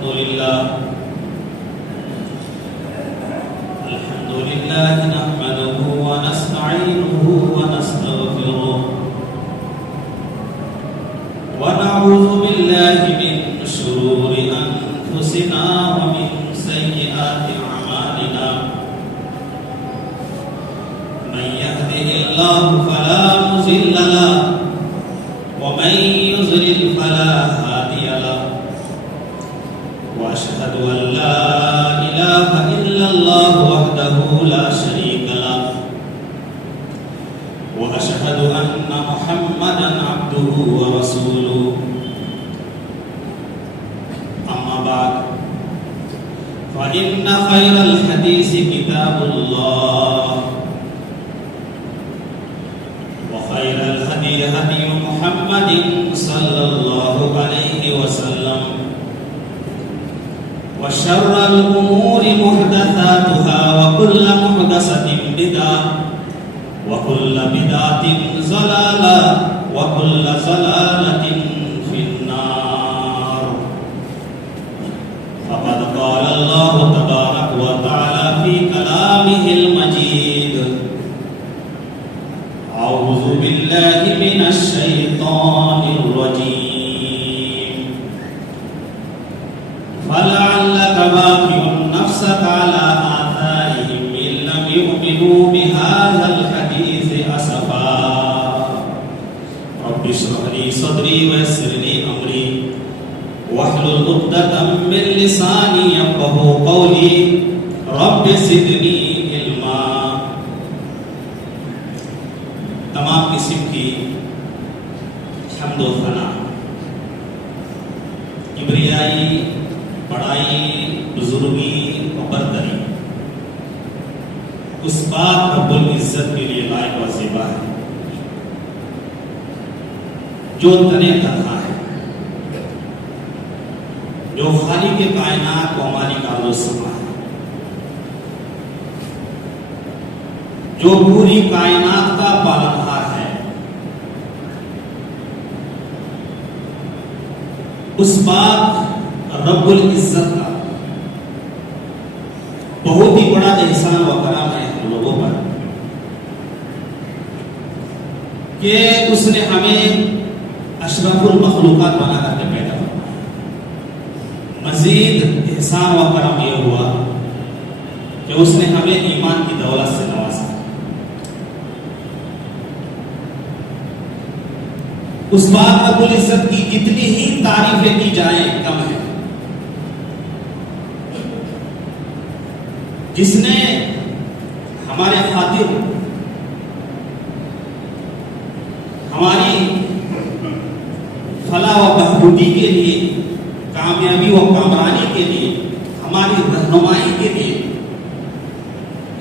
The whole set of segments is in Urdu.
الحمد لله نحمده ونستعينه ونستغفره ونعوذ بالله من شرور أنفسنا ومن سيئات أعمالنا من يهده الله فلا مضل له ومن يضلل فلا هادي له وأشهد أن لا إله إلا الله وحده لا شريك له وأشهد أن محمدا عبده ورسوله أما بعد فإن خير الحديث كتاب الله وخير الهدي هدي محمد صلى الله عليه وسلم وشر الأمور محدثاتها وكل محدثة بدعة وكل بدعة ضلالة وكل ضلالة في النار فقد قال الله تبارك وتعالى في كلامه المجيد أعوذ بالله من الشيطان الرجيم فلعلك باخع نفسك على آثارهم إن لم يؤمنوا بهذا الحديث أسفا رب اشرح لي صدري ويسر لي أمري واحلل عقدة من لساني يفقهوا قولي رب زدني علما. تمام قسم کی حمد و ثنا، کبریائی، بڑائی، بزرگی و برتری اس بات رب العزت کے لیے لائق و زیبا ہے جو تنے تنہا ہے، جو خالق کے کائنات کو ہماری کار و سما ہے، جو پوری کائنات کا پالنہار ہے، اس بات رب العزت کا بہت ہی بڑا احسان و کرم ہے ہم لوگوں پر کہ اس نے ہمیں اشرف المخلوقات بنا کر کے پیدا کیا. مزید احسان و کرم یہ ہوا کہ اس نے ہمیں ایمان کی دولت سے نوازا. اس بات رب العزت کی جتنی ہی تعریفیں کی جائیں کم ہے. جس نے ہمارے خاطر ہماری فلاح و بہبودی کے لیے، کامیابی و کامرانی کے لیے، ہماری رہنمائی کے لیے،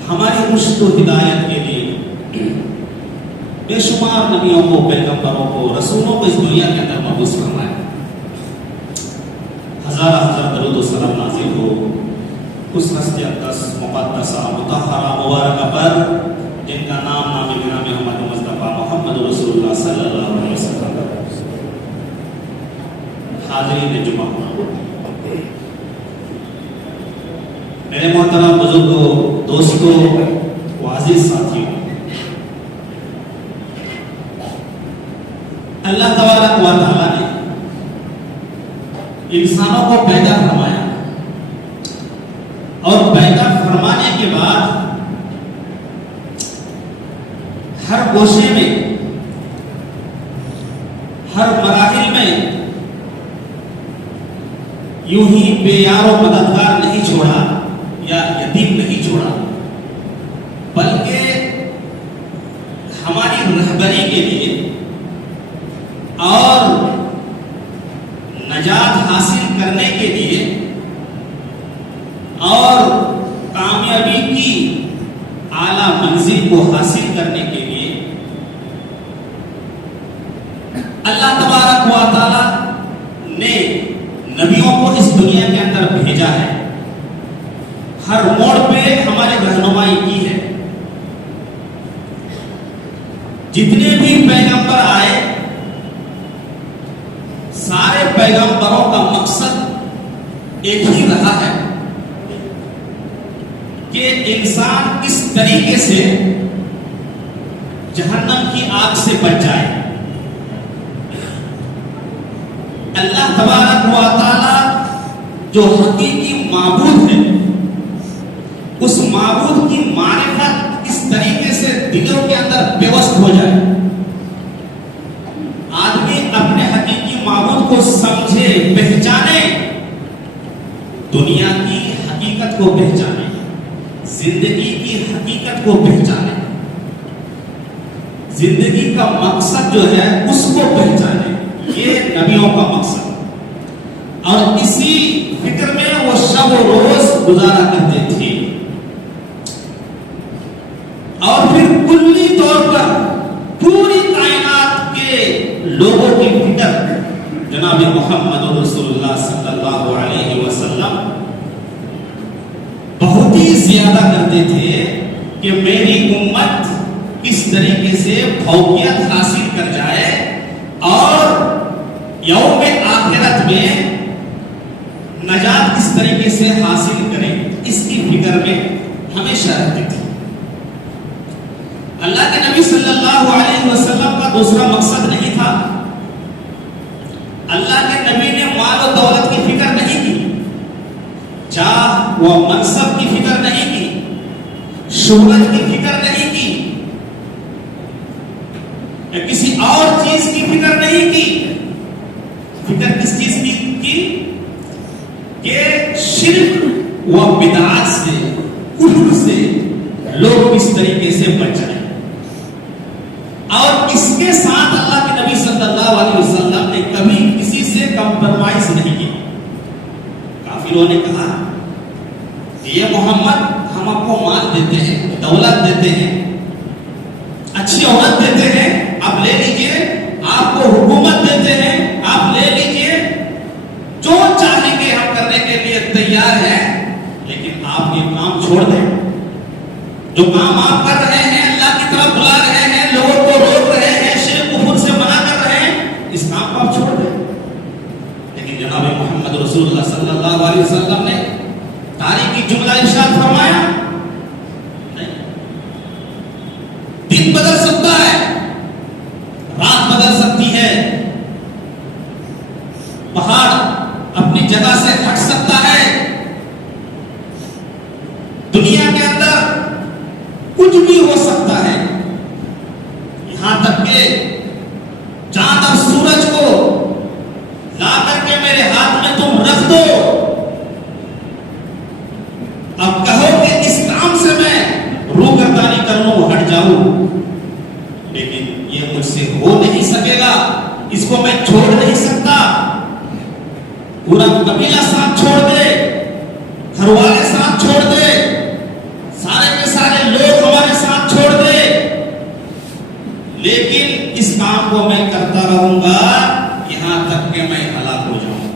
ہماری رشد و ہدایت کے لیے بے شمار نبیوں کو، پیغمبروں کو، رسولوں کو اس دنیا کے اندر مبعوث فرمایا. ہزارہ ہزار درود و سلام نازل ہو اس ہستی اقدس مقدسہ مطہرہ مبارکہ پر جن کا نام نام گرامی محمد مصطفیٰ محمد رسول اللہ صلی اللہ علیہ وسلم. حاضرین جمعہ، میرے محترم بزرگوں، دوستوں و عزیز ساتھیوں، اللہ تبارک و تعالیٰ نے انسانوں کو پیدا فرمایا اور پیدا فرمانے کے بعد ہر گوشے میں، ہر مراحل میں یوں ہی بے یار و مددگار نہیں چھوڑا یا یتیم نہیں چھوڑا، بلکہ ہماری رہبری کے لیے اور نجات حاصل کرنے کے لیے اور کامیابی کی اعلیٰ منزل کو حاصل کرنے کے لیے اللہ تبارک و تعالی نے نبیوں کو اس دنیا کے اندر بھیجا ہے. ہر موڑ پہ ہماری رہنمائی کی ہے. جتنے بھی پیغمبر آئے، سارے پیغمبروں کا مقصد ایک ہی رہا ہے کہ انسان کس طریقے سے جہنم کی آگ سے بچ جائے. اللہ تبارک و تعالی جو حقیقی معبود ہے، اس معبود کی معرفت اس طریقے سے دلوں کے اندر پیوست ہو جائے، آدمی اپنے حقیقی معبود کو سمجھے، پہچانے، دنیا کی حقیقت کو پہچانے، زندگی کی حقیقت کو پہچانے، زندگی کا مقصد جو ہے اس کو پہچانے. یہ نبیوں کا مقصد، اور اسی فکر میں وہ شب و روز گزارا کرتے تھے. اور پھر کلی طور پر پوری کائنات کے لوگوں کی فکر جناب محمد رسول اللہ صلی اللہ علیہ وسلم بہت ہی زیادہ کرتے تھے کہ میری امت کس طریقے سے فوقیت حاصل کر جائے اور یوم آخرت میں نجات کس طریقے سے حاصل کریں، اس کی فکر میں ہمیشہ رہتے تھے. اللہ کے نبی صلی اللہ علیہ وسلم کا دوسرا مقصد نہیں تھا. اللہ کے نبی نے مال و دولت کی فکر نہیں کی، چاہ و منصب کی فکر نہیں کی، شہرت کی فکر نہیں کی، یا کسی اور چیز کی فکر نہیں کی. فکر کس چیز کی کہ شرک و بدعات سے، کفر سے لوگ کس طریقے سے بچ جائیں. اور اس کے ساتھ اللہ کے نبی صلی اللہ علیہ وسلم نے کبھی کسی سے کمپرومائز نہیں کی. کافروں نے کہا کہ یہ محمد، ہم آپ کو مال دیتے ہیں، دولت دیتے ہیں، اچھی عورت دیتے ہیں، آپ لے لیجئے، آپ کو حکومت دیتے ہیں، آپ لے لیجئے، جو چاہیں گے ہم کرنے کے لیے تیار ہیں، لیکن آپ یہ کام چھوڑ دیں. جو کام آپ کر رہے ہیں، اللہ کی طرف بلا رہے ہیں، لوگوں کو روک رہے ہیں، شرک کفر سے منع کر رہے ہیں، اس کام کو آپ چھوڑ دیں. لیکن جناب محمد رسول اللہ صلی اللہ علیہ وسلم نے تاریخی جملہ ارشاد فرمایا، دن بدل سکتا ہے، رات بدل سکتی ہے، پہاڑ اپنی جگہ سے ہٹ سکتا ہے، دنیا کے اندر کچھ بھی ہو سکتا ہے، یہاں تک کہ چاند اور سورج کو لا کر کے میرے ہاتھ میں تم رکھ دو، اب کہو کہ اس کام سے میں روگردانی کر لوں، ہٹ جاؤں، لیکن یہ مجھ سے ہو نہیں سکے گا، اس کو میں چھوڑ نہیں سکتا. پورا قبیلہ ساتھ چھوڑ دے، گھر والے ساتھ چھوڑ دے، سارے کے سارے لوگ ہمارے ساتھ چھوڑ دے، لیکن اس کام کو میں کرتا رہوں گا یہاں تک کہ میں ہلاک ہو جاؤں.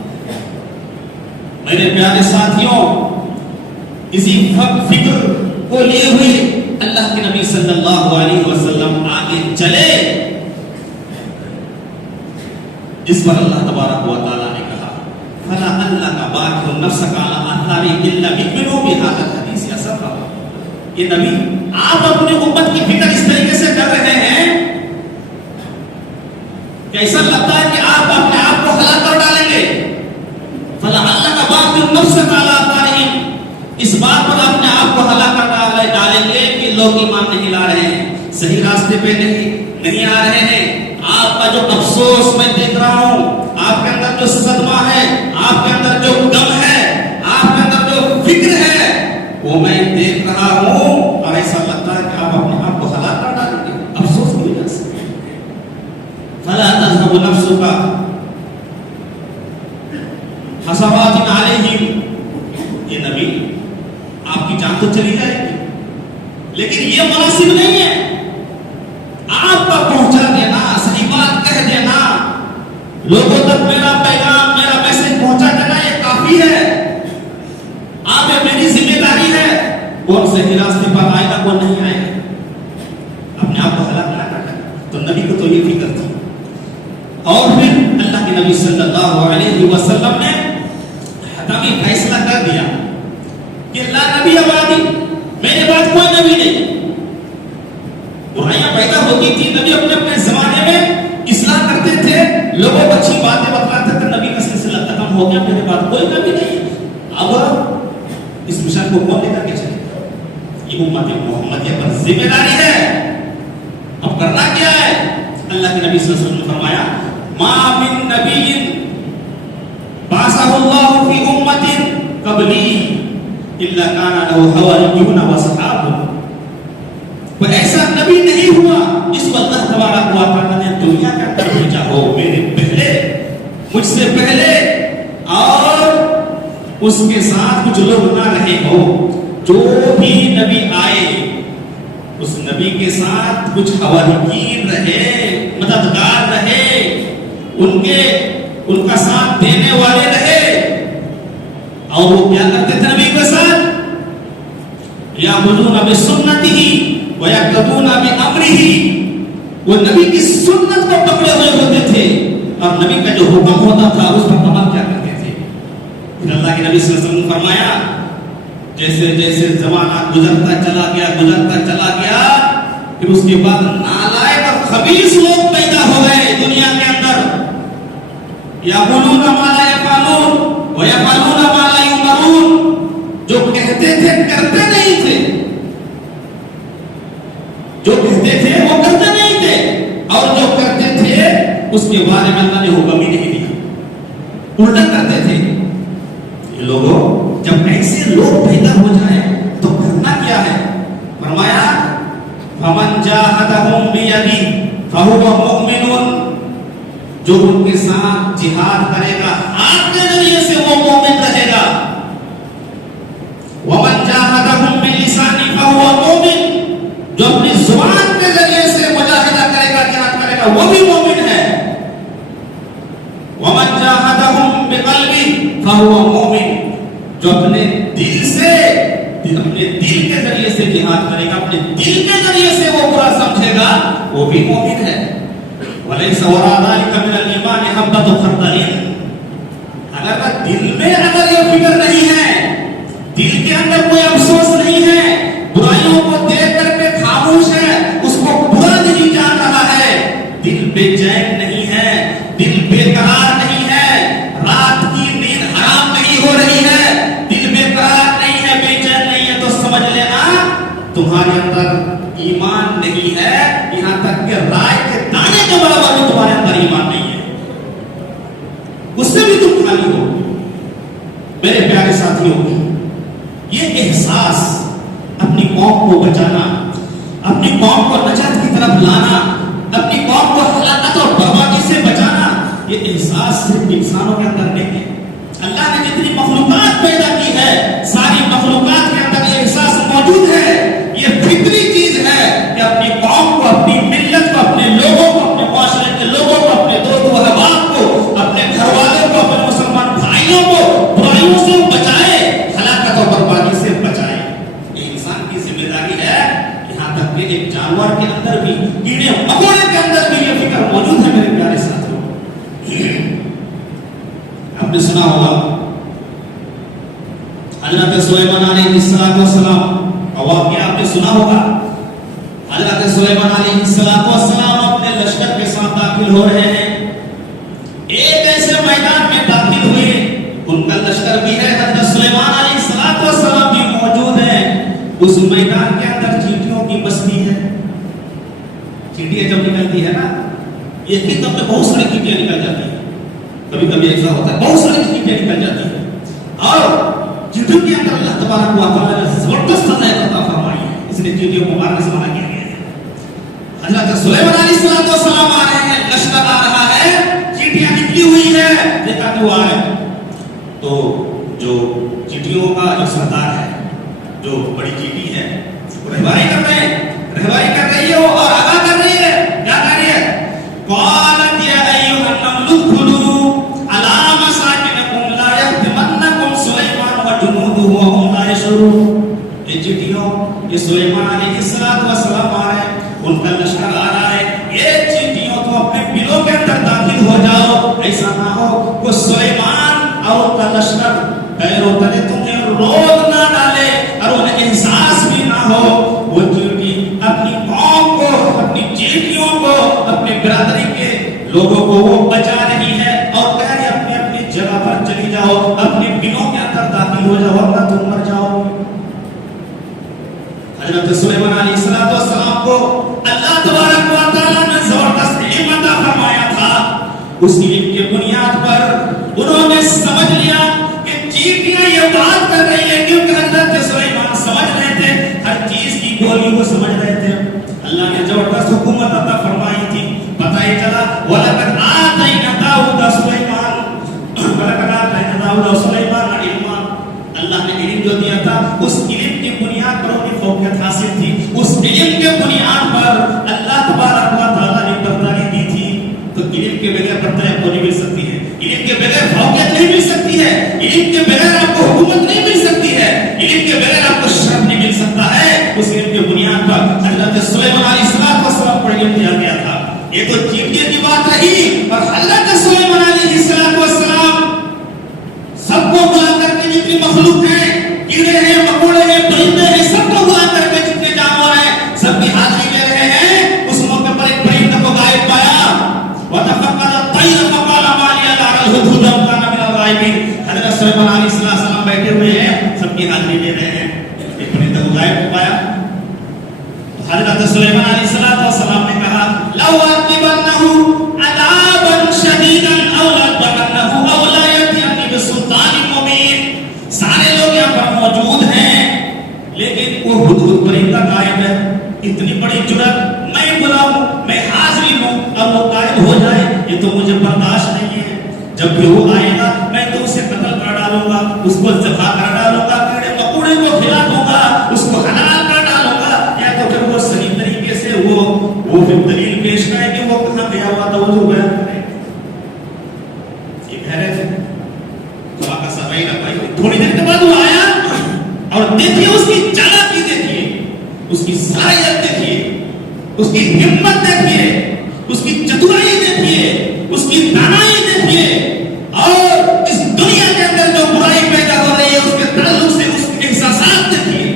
میرے پیارے ساتھیوں، اسی فکر کو لیے ہوئے اللہ کے نبی صلی اللہ علیہ وسلم آگے چلے، جس پر اللہ تبارک و تعالی نے کہا فلا اللہ کا باقی نفسک علی آثارہم ان لم یؤمنوا بہذا الحدیث اسفا. یہ نبی آپ اپنی امت کی فکر اس طریقے سے کر رہے ہیں کہ ایسا لگتا ہے کہ آپ اپنے آپ کو ہلاک کر ڈالیں گے. فلا اللہ کا باقی نفسک علی آثارہم، اس بات پر اپنے آپ کو ہلاک کر ڈالیں گے کہ لوگ ایمان نہیں لا رہے ہیں، صحیح راستے پہ نہیں آ رہے ہیں. آپ کا جو افسوس میں دیکھ رہا ہوں، آپ کے اندر جو صدمہ ہے، آپ کے اندر جو غم ہے، آپ کے اندر جو فکر ہے، وہ میں دیکھ رہا ہوں، اور ایسا لگتا ہے کہ آپ اپنے آپ کو ہلاک کر ڈالیں گے افسوس کی وجہ سے. فلا تذهب نفسك حسرات علیہم. یہ نبی آپ کی جان تو چلی جائے گی، لیکن یہ مناسب نہیں ہے. آپ کا پہنچا دینا، صحیح بات کہہ دینا، لوگوں تک میرا پیغام، میرا میسج پہنچا دینا، یہ کافی ہے. آپ میری ذمہ داری ہے. کون صحیح راستے پر آئے گا، کون نہیں آئے گا، اپنے آپ کو ہلاک نہ کرنا. تو نبی کو تو یہ فکر تھی. اور پھر اللہ کے نبی صلی اللہ علیہ وسلم نے حتمی فیصلہ کر دیا کہ لا نبی آبادی، میرے بعد کوئی نبی نہیں. برائیاں پیدا ہوتی تھی، نبی اپنے اپنے زمانے میں اصلاح کرتے تھے، لوگوں کو اچھی باتیں بتلاتے تھے، نبی کا سلسلہ ختم ہو گیا، میرے بعد کوئی نبی نہیں. اب اس مشن کو کون لے کر کے چلے؟ یہ امت محمدیہ پر ذمہ داری ہے. اب کرنا کیا ہے؟ اللہ کے نبی صلی اللہ علیہ وسلم نے فرمایا ما من نبی بعثہ اللہ فی امت قبلی الا کان له حواریون واصحاب. کوئی ایسا نبی نہیں ہوا جس کو اللہ تبارک و تعالی نے دنیا کے اندر بھیجا ہو میرے پہلے، مجھ سے پہلے، اور اس کے ساتھ کچھ لوگ نہ رہے ہو. جو بھی نبی آئے اس نبی کے ساتھ کچھ حواریین رہے، مددگار رہے، ان کا ساتھ دینے والے رہے. اور وہ کیا کرتے تھے نبی کے ساتھ؟ یأخذون بسنتہ ویقتدون بامرہ. وہ نبی کی سنت کو پکڑے ہوئے ہوتے تھے اور نبی کا جو حکم ہوتا تھا اس پر عمل کیا کرتے تھے. پھر اللہ کے نبی صلی اللہ علیہ وسلم نے فرمایا جیسے جیسے زمانہ گزرتا چلا گیا پھر اس کے بعد نالائق اور خبیث لوگ پیدا ہو گئے دنیا کے اندر. یقولون ما لا یفعلون ویفعلون ما لا یؤمرون. جو کہتے تھے کرتے نہیں تھے، جو کہتے تھے وہ کرتے نہیں تھے، اور جو کرتے تھے اس کے بارے میں اللہ نے حکم ہی نہیں دیا، الٹا کرتے تھے. یہ لوگوں جب ایسے لوگ پیدا ہو جائیں تو کرنا کیا ہے؟ فرمایا فمن جاہدہم بیدی فہو مؤمن. جو ان کے ساتھ جہاد کرے گا ہاتھ کے ذریعے سے وہ مومن رہے گا. ومن جاہدہم بلسانی فہو مؤمن. جو اپنی زبان کے ذریعے سے مجاہدہ کرے گا، جہاد کرے گا، وہ بھی مومن ہے. ومن جاہدہم بقلبی فہو مؤمن. جو اپنے دل سے، اپنے دل کے ذریعے سے جہاد کرے گا، اپنے دل کے ذریعے سے وہ برا سمجھے گا، وہ بھی مومن ہے. وَلَيْسَ وَرَاءَ ذَلِكَ مِنَ الْإِيمَانِ حَبَّةُ خَرْدَلٍ. اگر دل میں اگر یہ فکر نہیں ہے، دل کے اندر کوئی افسوس نہیں ہے، برائیوں کو دیکھ کر کے خاموش ہے، اس کو برا نہیں جان رہا ہے، دل بے چین نہیں ہے، دل بے قرار نہیں ہے، رات کی نیند حرام نہیں ہو رہی ہے، دل بے قرار نہیں ہے، بے چین نہیں ہے، تو سمجھ لینا تمہارے اندر ایمان نہیں ہے. یہاں تک کہ رائے کے دانے کے برابر بھی تمہارے اندر ایمان نہیں ہے، اس سے بھی تم خالی ہو. میرے پیارے ساتھیوں، یہ احساس اپنی قوم کو بچانا، اپنی قوم کو نجات کی طرف لانا، اپنی قوم کو ہلاکت اور بربادی سے بچانا، یہ احساس صرف انسانوں کے اندر نہیں ہے. اللہ نے جتنی مخلوقات پیدا کی ہے ساری مخلوقات کے اندر یہ احساس موجود ہے. یہ فطری چیز ہے کہ اپنی قوم کو، اپنی ملت کو، اپنے لوگوں کو، اپنے معاشرے کے لوگوں کو، اپنے دوست و احباب کو، اپنے گھر والوں کو، اپنے مسلمان بھائیوں کو برائیوں سے بچائے، ہلاکت اور بربادی سے بچائے. یہ انسان کی ذمہ داری ہے. یہاں تک کہ ایک جانور کے اندر بھی، کیڑے مکوڑے کے اندر بھی یہ فکر موجود ہے. میرے پیارے ساتھیوں، آپ نے سنا ہوگا حضرت سلیمان علیہ السلام کا واقعہ، آپ نے سنا ہوگا. حضرت سلیمان علیہ السلام اپنے لشکر کے ساتھ داخل ہو رہے ہیں. ایک ایسے میدان میں داخل ہوئے، ان کا لشکر بھی ہے، حضرت سلیمان علیہ السلام بھی موجود ہیں. اس میدان کے اندر چیٹیوں کی بستی ہے. چیٹیاں جب نکلتی ہے نا، ایک ہی دم میں بہت ساری چیٹیاں نکل جاتی ہیں. کبھی کبھی ایسا ہوتا ہے بہت ساری چیٹیاں نکل جاتی ہیں، اور چیٹیوں کے اندر اللہ تبارک و تعالی نے زبردست ہدایت عطا فرمائی ہے، اس لیے چیٹیوں کو مارنے سے منع کیا گیا ہے. حضرت سلیمان علیہ السلام آ رہے ہیں، لشکر آ رہا ہے، چیٹیاں نکلی ہوئی ہے. دیکھا کہ وہ آئے تو جو چیٹیوں کا جو سردار ہے، جو بڑی چیٹی ہے، وہ رہباری کر رہی ہے، وہ اور آگاہ کر رہی ہے. کیا کر رہی ہے؟ قالت یا ایھا النمل ادخلوا علی مساکنکم لا یحطمنکم سلیمان وجنودہ وهم لا یشعرون. یہ چیٹیوں، یہ سلیمان علیہ السلام آ رہے ہیں، ان کا لشکر آ رہا ہے. یہ چیٹیوں تو اپنے بلوں کے اندر داخل ہو جاؤ، ایسا نہ ہو کہ سلیمان اور ان کا لشکر پیروں تلے تمہیں رود نہ ڈالے اور انہیں احساس بھی نہ ہو. وہ چیونٹی اپنی قوم کو, اپنی چیٹیوں کو, اپنے برادری کے لوگوں کو وہ بچا رہی ہے اور کہہ رہی اپنی اپنی جگہ پر چلی جاؤ, اپنے بلوں کے اندر داخل ہو جاؤ ورنہ تم مر جاؤ. حضرت سلیمان علیہ السلام کو اللہ تبارک و تعالیٰ نے زبردست علم عطا فرمایا تھا. اس علم کی بنیاد پر انہوں نے سمجھ لیا کہ چیٹیاں یہ بات کر رہی ہے کیونکہ حضرت سلیمان سمجھ رہے تھے, ہر چیز کی بولی کو سمجھ رہے تھے. اللہ نے زبردست حکومت عطا فرمائی تھی. پتہ ہی چلا وَلَقَدْ آتَيْنَا دَاوُودَ سُلَيْمَانَ عِلْمًا. اللہ نے علم جو دیا تھا اس علم کی بنیاد پر انہیں فوقیت حاصل تھی. اس علم کے بنیاد پر اللہ تبارک و تعالیٰ نے برتری دی تھی. تو علم کے بغیر برتری آپ کو نہیں مل سکتی ہے, علم کے بغیر فوقیت نہیں مل سکتی ہے, علم کے بغیر آپ کو حکومت نہیں مل سکتی ہے, علم کے بغیر آپ کو شرف نہیں مل سکتا ہے. اس علم کے بنیاد پر حضرت سلیمان علیہ السلام پر علم دیا گیا تھا. یہ تو چیٹیوں کی بات رہی اور حضرت سلیمان علیہ السلام سب کو بلا کر کے جتنی مخلوق ہیں, کیڑے ہیں, مکوڑے ہیں, پرندے ہیں, سب کو بلا کر کے جتنے جانور ہیں سب کی حاضری لے رہے ہیں. اس موقع پر ایک پرندے کو غائب پایا. وَتَفَقَّدَ الطَّيْرَ فَقَالَ مَا لِيَ لَا أَرَى الْهُدْهُدَ أَمْ كَانَ مِنَ الْغَائِبِينَ. حضرت سلیمان علیہ السلام بیٹھے ہوئے ہیں, سب کی حاضری لے رہے ہیں. ایک پرندے کو غائب پایا. حضرت سلیمان علیہ السلام نے کہا لَوْ عَذَابًا شَدِيدًا أَوْ لَأَذْبَحَنَّهُ أَوْ لَا يَأْتِيَنِّي بِسُلْطَانٍ مُبِينٍ. سارے لوگ یہاں پر موجود ہیں لیکن وہ ہدہد پرندہ غائب ہے. اتنی بڑی جرأت, میں بلاؤں, میں حاضری ہوں, اب وہ غائب ہو جائے, یہ تو مجھے برداشت نہیں ہے. جب بھی وہ آئے گا میں تو اسے قتل کر ڈالوں گا, اس کو ذبح کر ڈالوں گا, کیڑے مکوڑے کو کھلا دوں گا, اس کو حلال کر ڈالوں گا. یا تو پھر وہ صحیح طریقے سے وہ پھر دلیل پیش کرے کہ وہ کہاں گیا ہوا تھا, وہ جو بیان کرے. یہ کہہ رہے تھے تو آقا صحابی نہ پائی. تھوڑی دیر کے بعد وہ آیا اور دیکھیے اس کی چالاکی, دیکھیے اس کی صلاحیت, دیکھیے اس کی ہمت, دیکھیے اس کی چترائی, دیکھیے اس کی دانائی, دیکھیے اور اس دنیا کے اندر جو برائی پیدا ہو رہی ہے اس کے تعلق سے اس کے احساسات دیکھیے.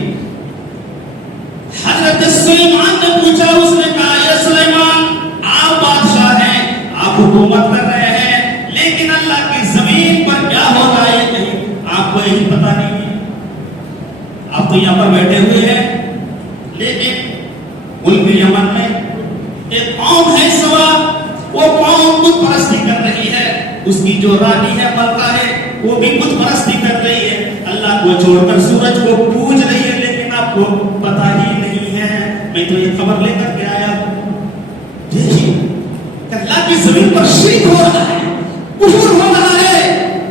حضرت سلیمان نے پوچھا, اس نے کہا یا سلیمان آپ بادشاہ ہیں, آپ حکومت کر رہے ہیں, لیکن اللہ کی زمین پر کیا ہو رہا ہے کہیں آپ کو یہی پتا نہیں ہے. آپ تو یہاں پر بیٹھے ہوئے ہیں لیکن ملک یمن میں ایک قوم ہے سوا, وہ قوم بت پرستی کر رہی ہے. اس کی جو رانی ہے, ملکہ ہے, وہ بھی بت پرستی کر رہی ہے. اللہ کو چھوڑ کر سورج کو پوج رہی ہے, لیکن آپ کو پتا ہی نہیں ہے. میں تو یہ خبر لے کر کے آیا ہوں. دیکھیے اللہ کی زمین پر شرک ہو رہا ہے, کفر ہو رہا ہے.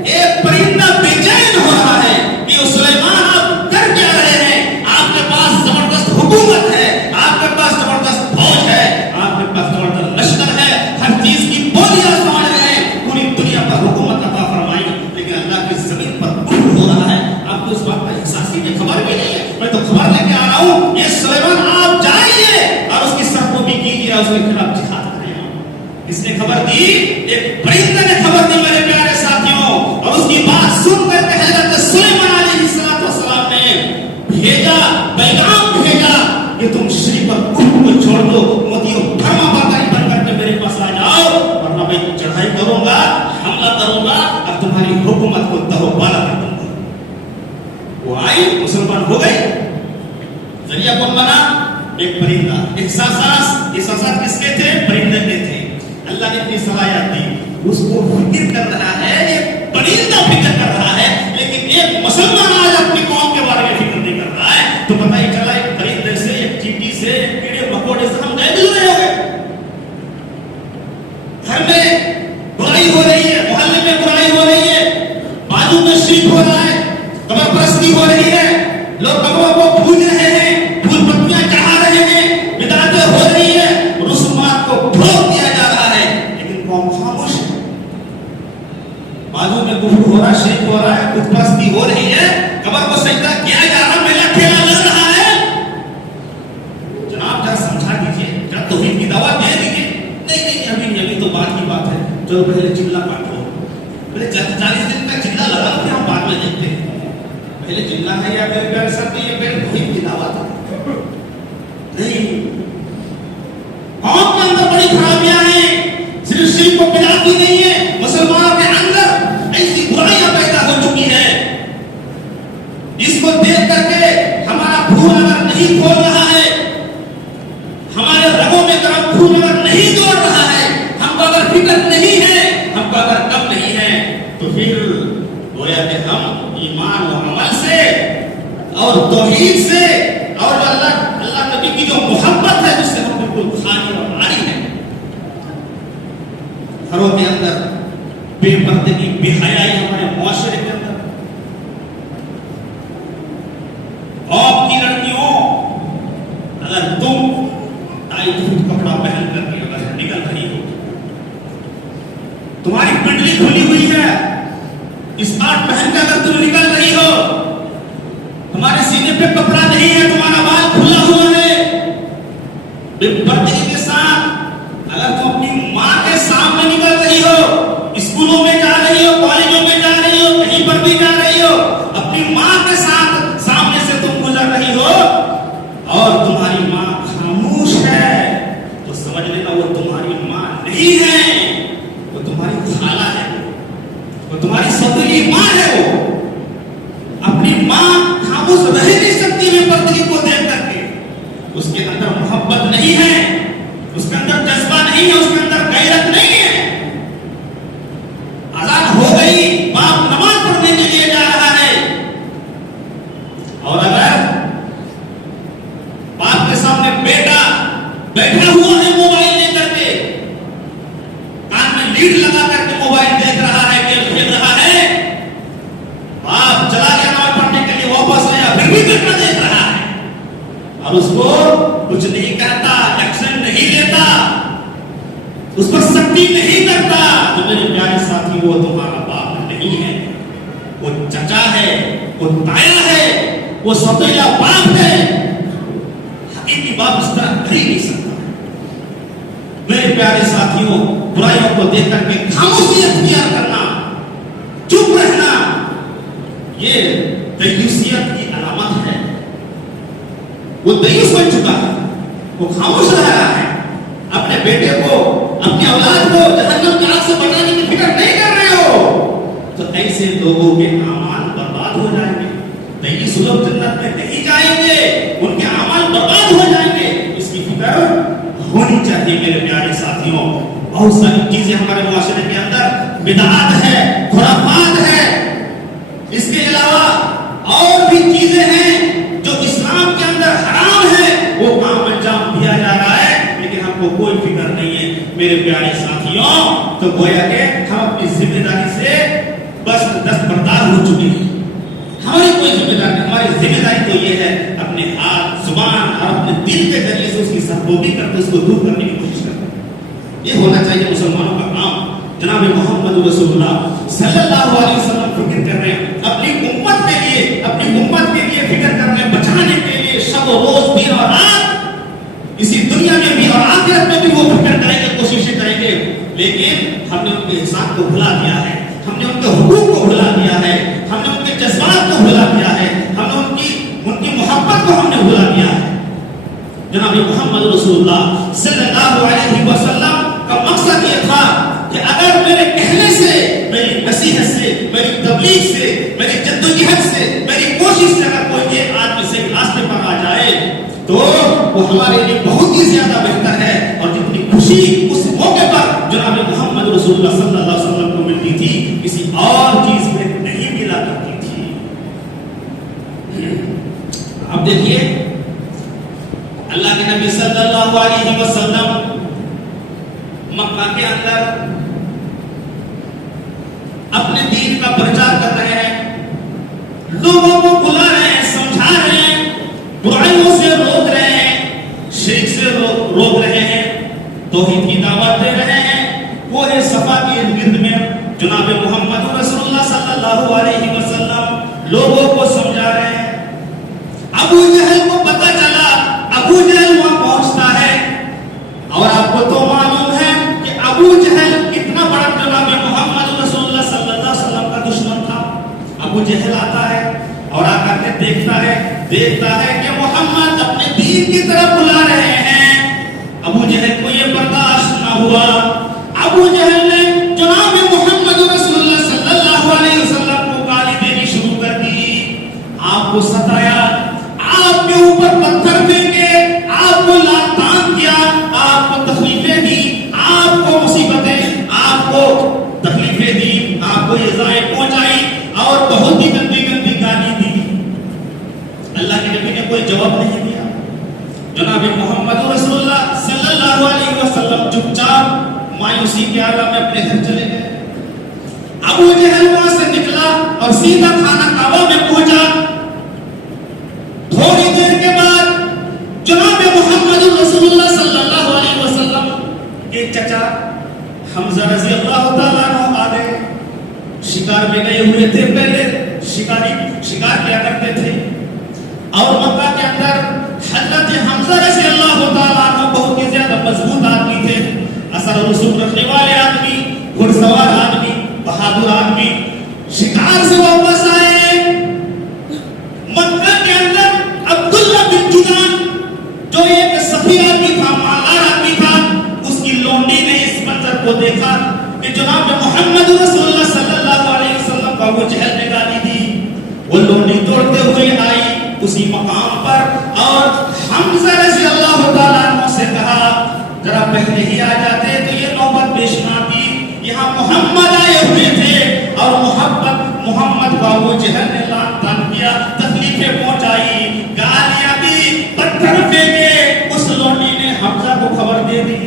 ایک پرندہ بے چین ہو رہا ہے کہ سلیمان آپ کر کیا رہے ہیں. آپ کے پاس زبردست حکومت ہے, آپ کے پاس زبردست فوج ہے, آپ کے پاس زبردست لشکر ہے, ہر چیز کی بولیاں سمجھ رہے ہیں, پوری دنیا پر حکومت عطا فرمائی, لیکن اللہ کی زمین پر کفر ہو رہا ہے. آپ کو اس بات کا احساس ہی نہیں, خبر بھی نہیں ہے. میں تو خبر لے کے آ رہا ہوں, یہ سلیمان آپ جائیے اور اس کی سرکو بھی کیجیے, اس کے خلاف جہاد کریں. اس نے خبر دی, ایک پرندے نے خبر دی میرے پیارے ساتھیوں, اور اس کی بات سن کر کے حضرت سلیمان علیہ السلام نے بھیجا, پیغام بھیجا کہ تم شریف اور کفر کو چھوڑ دو, موتیوں بھرما باتیں بن کر کے میرے پاس آ جاؤ, ورنہ میں چڑھائی کروں گا, حملہ کروں گا اور تمہاری حکومت کو تہو بالا کر دوں گا. وہ آئی, مسلمان ہو گئے. ذریعہ کون بنا؟ ایک پرندہ. احساسات کس کے تھے؟ پرندے کے تھے. اللہ نے اتنی صلاحیت دی, اس کو فکر کر رہا ہے, ایک پرندہ فکر کر رہا ہے, لیکن ایک مسلمان آج اپنی قوم کے بارے میں فکر نہیں کر رہا ہے. تو پتہ ہی چلا ایک پرندے سے, ایک چیٹی سے, ایک کیڑے مکوڑے سے ہم غائب ہو رہے ہو گئے. گھر میں برائی ہو رہی ہے, محلے میں برائی ہو رہی ہے, بازو میں شرک ہو رہا ہے, قبر پرستی ہو رہی ہے, لوگ قبروں کو پوج رہے ہیں, پھول پتیاں چڑھا رہے ہیں, بدعتیں ہو رہی ہے, رسومات کو فروغ دیا جا رہا ہے, لیکن قوم خاموش ہے. بازو میں کفر ہو رہا ہے, شرک ہو رہا ہے, بت پرستی ہو رہی ہے, قبر کو سجدہ کیا جا رہا ہے, میلہ کھیلا لگ رہا ہے. جناب ذرا سمجھا دیجیے, ذرا توحید کی دعوت دے دیجیے. نہیں, ابھی تو بات کی بات ہے, چلو پہلے چلا کاٹ لو, پہلے 40 دن کا چلا لگا, پھر ہم بعد میں دیکھتے ہیں. پہلے جملہ ہے یا میرے پیارے ساتھی یہ پیڑ محیط کی دعوت ہے نہیں. قوم کے اندر بڑی خرابیاں ہیں, صرف شرک کو ملاتی نہیں ہے, مسلمانوں کے اندر ایسی برائیاں پیدا ہو چکی ہے جس کو دیکھ کر کے ہمارا خون اگر نہیں کھول رہا ہے, ہمارے رگوں میں گرم خون اگر نہیں دوڑ رہا ہے, ہم کو اگر فکر نہیں ہے, ہم کو اگر کم نہیں ہے, تو پھر گویا کہ ہم ایمان و عمل سے اور توحید سے اور اللہ نبی کی جو محبت ہے جس سے ہم بالکل خالی اور عاری ہیں. گھروں کے اندر بے پردگی, بے حیائی ہمارے معاشرے کے اندر. آپ کی لڑکیوں اگر تم ٹائٹ فٹ کپڑا پہن کر کے اگر نکل رہی ہو, تمہاری پنڈلی کھلی ہوئی ہے, اسکارٹ پہن کر اگر تم نکل رہی ہو, تمہارے سینے پہ کپڑا نہیں ہے, تمہارا بال کھلا ہوا ہے, بے پردگی کے ساتھ اگر تم اپنی ماں کے سامنے نکل رہی ہو, اسکولوں میں جا رہی ہو, کالجوں میں جا رہی ہو, کہیں پر بھی جا رہی ہو, اپنی ماں کے ساتھ سامنے سے تم گزر رہی ہو اور تمہاری ماں خاموش ہے, تو سمجھ لینا وہ تمہاری ماں نہیں ہے, وہ تمہاری خالہ ہے, وہ تمہاری سوتیلی ماں ہے. وہ اپنی ماں خاموش رہ نہیں سکتی بے پردگی کو دیکھ کر کے. اس کے اندر محبت نہیں ہے, اس کے اندر جذبہ نہیں ہے, اس کے اندر غیرت نہیں ہے. اذان ہو گئی, باپ نماز پڑھنے کے لیے جا رہا ہے, اور اگر باپ کے سامنے بیٹا بیٹھا ہوا ہے موبائل لے کر کے, کان میں لیڈ لگا کر کے موبائل دیکھ رہا ہے, کھیل کھیل رہا ہے, باپ چلا گیا نماز پڑھنے کے لیے, واپس آیا پھر بھی بیٹا دیکھ رہا ہے اور اس کو کچھ نہیں کہتا, ایکشن نہیں لیتا, اس پر سختی نہیں کرتا, تو میرے پیارے ساتھی وہ تمہارا باپ نہیں ہے, وہ چچا ہے, وہ تایا ہے, وہ سوتیلا باپ ہے. حقیقی باپ اس طرح کر ہی نہیں سکتا. میرے پیارے ساتھیوں, برائیوں کو دیکھ کر کے خاموشی اختیار کرنا, چپ رہنا, یہ دیوسیت کی علامت ہے. وہ دیوس بن چکا ہے, وہ خاموش رہ رہا ہے, اپنے بیٹے کو, اپنی اولاد کو جہنم کی آگ سے بچانے کی فکر نہیں کر رہے ہو, تو ایسے لوگوں کے اعمال برباد ہو جائیں گے. دیوس لوگ جنت میں نہیں جائیں گے, ان کے اعمال برباد ہو جائیں گے. اس کی فکر ہونی چاہیے میرے پیارے ساتھیوں. بہت ساری چیزیں ہمارے معاشرے کے اندر بدعات ہے, خرافات ہے, اس کے علاوہ اور بھی چیزیں ہیں جو اسلام کے اندر حرام ہے, وہ کام انجام دیا جا رہا ہے, لیکن ہم کو کوئی فکر نہیں ہے میرے پیارے ساتھیوں. تو گویا کہ ہم اپنی ذمہ داری سے بس دستبردار ہو چکے ہیں. ہماری کوئی ذمہ داری نہیں, ہماری ذمہ داری تو یہ ہے اپنے ہاتھ, زبان اور اپنے دل کے ذریعے سے اس کی سرکوبی کرتے, اس کو دور کرنے کی کوشش کرتے. یہ ہونا چاہیے مسلمانوں کا کام. جناب محمد رسول اللہ صلی اللہ علیہ وسلم فکر کر رہے ہیں اپنی امت کے لیے, اپنی امت کے لیے فکر کر رہے ہیں, بچانے کے لیے شب و روز, دن اور رات, اسی دنیا میں بھی اور آخرت میں بھی وہ فکر کریں گے, کوششیں کریں گے. لیکن ہم نے ان کے احسان کو بھلا دیا ہے, ہم نے ان کے حقوق کو بھلا دیا ہے, ہم نے ان کے جذبات کو بھلا دیا ہے, ہم نے ان کی محبت کو ہم نے بھلا دیا ہے. جناب محمد رسول اللہ صلی اللہ علیہ وسلم کا مقصد یہ تھا کہ اگر میرے کہنے سے, میری نصیحت سے, میری تبلیغ سے, میری جدوجہد سے, میری کوشش سے اگر کوئی ایک آدمی سے راستے پر آ جائے تو وہ ہمارے لیے بہت ہی زیادہ بہتر ہے. اور جتنی خوشی اس موقع پر جناب محمد رسول اللہ صلی اللہ علیہ وسلم کو ملتی تھی, کسی اور چیز میں نہیں ملا کرتی تھی. اب دیکھیے اللہ کے نبی صلی اللہ علیہ وسلم مکہ کے اندر اپنے دین کا پرچار کر رہے ہیں, لوگوں کو بلا رہے ہیں, سمجھا رہے ہیں, برائیوں سے روک رہے ہیں, شرک سے روک رہے ہیں, توحید کی دعوت دے رہے ہیں. کوہ صفا کے ارد میں جناب محمد رسول اللہ صلی اللہ علیہ وسلم لوگوں کو سمجھا رہے ہیں. ابو جہل کو پتہ چلا, ابو جہل وہاں پہنچتا ہے, اور آپ کو تو معلوم ہے کہ ابو جہل کتنا بڑا جناب محمد رسول اللہ صلی اللہ علیہ وسلم کا دشمن تھا. ابو جہل آتا ہے اور آ دیکھتا ہے کہ محمد اپنے دین کی طرف بلا رہے ہیں. ابو جہل کو یہ برداشت نہ ہوا. ابو جہل نے جناب محمد رسول اللہ صلی اللہ علیہ وسلم کو گالی دینی شروع کر دی. آپ کو ستایا, آپ کے اوپر پتھر پھینکے, آپ کو لاتان کیا, آپ کو تکلیفیں دی, آپ کو مصیبتیں, آپ کو تکلیفیں دی, آپ کو ایذائیں پہنچائی اور بہت ہی گندی گندی گالی دی. اللہ کے نبی نے کوئی جواب نہیں دیا. جناب محمد رسول اللہ صلی اللہ علیہ وسلم چپ چاپ مایوسی کے عالم میں اپنے گھر چلے گئے. ابو جہل وہاں سے نکلا اور سیدھا خانہ کعبہ میں پہنچا. تھوڑی دیر کے بعد جناب محمد رسول اللہ صلی اللہ علیہ وسلم کے چچا حمزہ رضی اللہ تعالیٰ عنہ آ گئے. شکار میں گئے ہوئے تھے, پہلے شکار کیا کرتے تھے, اور مکہ کے اندر حضرت حمزہ رضی اللہ تعالیٰ عنہ بہت ہی زیادہ مضبوط آدمی تھے, اثر و رسوخ رکھنے والے آدمی, گھڑ سوار آدمی, بہادر آدمی. شکار سے واپس آئے. مکہ کے اندر عبداللہ بن جدعان جو ایک سخی آدمی تھا, مالدار آدمی تھا, اس کی لونڈی نے اس منظر کو دیکھا کہ جناب محمد رسول اللہ صلی اللہ علیہ وسلم کا ابو جہل نے گالی دی. وہ لونڈی توڑتے ہوئے آئی اسی مقام پر اور حمزہ رضی اللہ تعالیٰ عنہ سے کہا ذرا پہلے ہی آ جاتے تو یہ نوبت پیش نہ آتی. یہاں محمد آئے ہوئے تھے اور محمد کو ابو جہل نے لعن طعن کیا, تکلیفیں پہنچائی, گالیاں دی, پتھر پھینکے. اس لونڈی نے حمزہ کو خبر دے دی.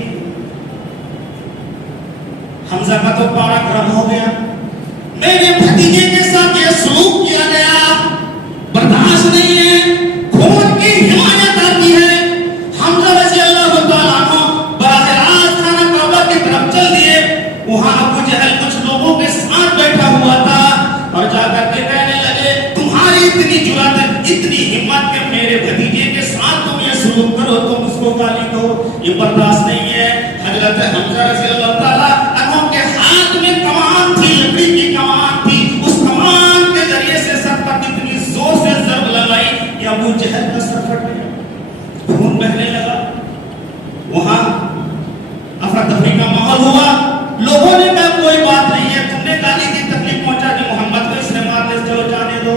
حمزہ کا تو پارا گرم ہو گیا. میرے بھتیجے کے ساتھ یہ سلوک کیا گیا, برداشت نہیں ہے, خون کی حمایت آتی ہے. حمزہ رضی اللہ تعالیٰ عنہ براہ راست خانہ کعبہ کی طرف چل دیے. وہاں ابو جہل کچھ لوگوں کے ساتھ بیٹھا ہوا تھا اور جا کر کے کہنے لگے تمہاری اتنی جرأت, اتنی ہمت کہ میرے بھتیجے کے ساتھ تم یہ سلوک کرو, تم اس کو گالی دو, یہ برداشت نہیں ہے. حضرت حمزہ رضی اللہ تعالیٰ عنہ کے ہاتھ میں کمان تھی, لکڑی کی کمان تھی. اس کمان کے ذریعے سے سر پر اتنی زور سے ضرب لگائی کہ ابو جہل کا سر پھٹ گیا, خون بہنے لگا. وہاں افراتفری کا ماحول ہوا. لوگوں نے کہا کوئی بات نہیں ہے, تم نے گالی دی, تکلیف پہنچا دی محمد کو, اس نے مار دے, چلو جانے دو.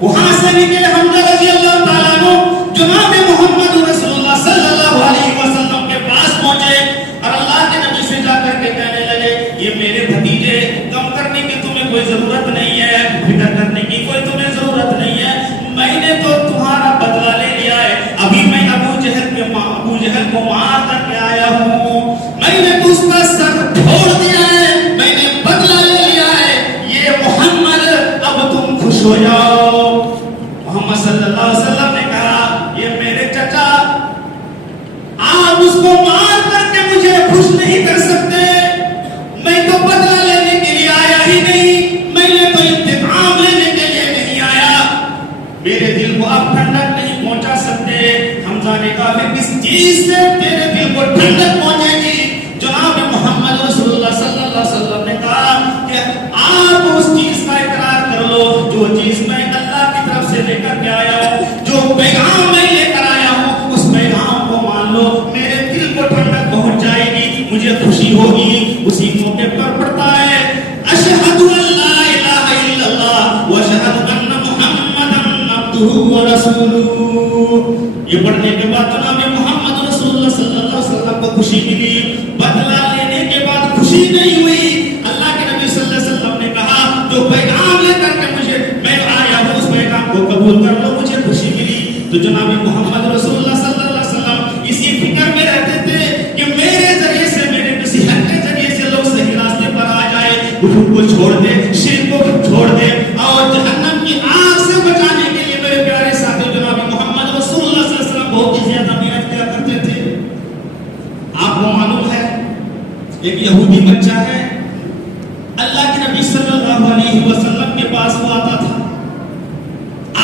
وہاں سے نکلے حمزہ رضی اللہ تعالیٰ عنہ جناب محمد رسول اللہ صلی اللہ علیہ وسلم کے پاس پہنچے اور اللہ کے نبی سے جا کر کے کہنے لگے یہ میرے بھتیجے, غم کرنے کی تمہیں کوئی ضرورت نہیں ہے, فکر کرنے کی کوئی تمہیں ضرورت نہیں ہے. میں نے تو تمہارا بدلہ لے لیا ہے. ابھی میں ابو جہل کو مار کر کے آیا ہوں. میں نے تو اس کا سر پھوڑ دیا ہے, میں نے بدلہ لے لیا ہے. یہ محمد اب تم خوش ہو جاؤ. محمد صلی اللہ علیہ وسلم نے کہا یہ میرے چچا, آپ اس کو مار کر کے مجھے خوش نہیں کر سکتے. میں تو بدلہ لینے کے لیے آیا ہی نہیں, میں نے تو انتقام لینے کے لیے نہیں آیا. میرے دل کو آپ ٹھنڈک نہیں پہنچا سکتے. حمزہ نے کہا کہ کس چیز سے تیرے دل کو ٹھنڈک پہنچے گی؟ جناب محمد رسول اللہ صلی اللہ علیہ وسلم نے کہا کہ آپ اس چیز کا اقرار کر لو جو چیز میں اللہ کی طرف سے لے کر کے آیا ہوں, جو پیغام میں لے کر آیا ہوں, اس پیغام کو مان لو. میرے دل کو ٹھنڈک پہنچ جائے گی, مجھے خوشی ہوگی. اسی موقع پر پڑھتا ہے اشہد ان لا الہ الا اللہ واشہد ان محمدن عبدہ ورسولہ. یہ پڑھنے کے بعد جناب محمد رسول اللہ صلی اللہ علیہ وسلم کو خوشی ملی. بدلہ لینے کے بعد خوشی نہیں ہوئی. اللہ کے نبی صلی اللہ علیہ وسلم نے کہا جو پیغام لے کر کے میں آیا ہوں اس پیغام کو قبول کر لو, مجھے خوشی ملی. تو جناب محمد رسول اللہ صلی اللہ علیہ وسلم اسی فکر میں رہتے تھے کہ میرے ذریعے سے, میرے نصیحت کے ذریعے سے لوگ صحیح راستے پر آ جائے, کفر کو چھوڑ دے, شرک کو چھوڑ دے, اور جہنم کی آگ سے بچانے کے لیے میرے پیارے ساتھی جناب محمد رسول اللہ صلی اللہ علیہ وسلم بہت ہی زیادہ محنت کیا کرتے تھے. آپ کو معلوم ہے ایک یہودی بچہ ہے, اللہ کے نبی صلی اللہ علیہ وسلم کے پاس وہ آتا تھا,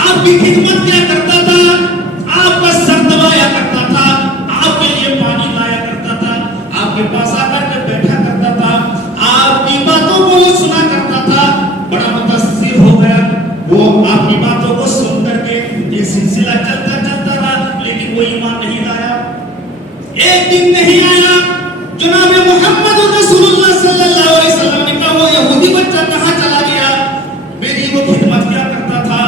آپ کی خدمت کیا کرتا تھا, آپ کا سر دبایا کرتا تھا, آپ کے لیے پانی لایا کرتا تھا, آپ کے پاس آ کر کے بیٹھا کرتا تھا, آپ کی باتوں کو وہ سنا کرتا تھا. بڑا متاثر ہو گیا وہ آپ کی باتوں کو سن کر کے. یہ سلسلہ ایک دن نہیں آیا جناب محمد رسول اللہ صلی اللہ علیہ وسلم نے کہا وہ یہودی بچہ کہاں چلا گیا؟ میری وہ خدمت کیا کرتا تھا،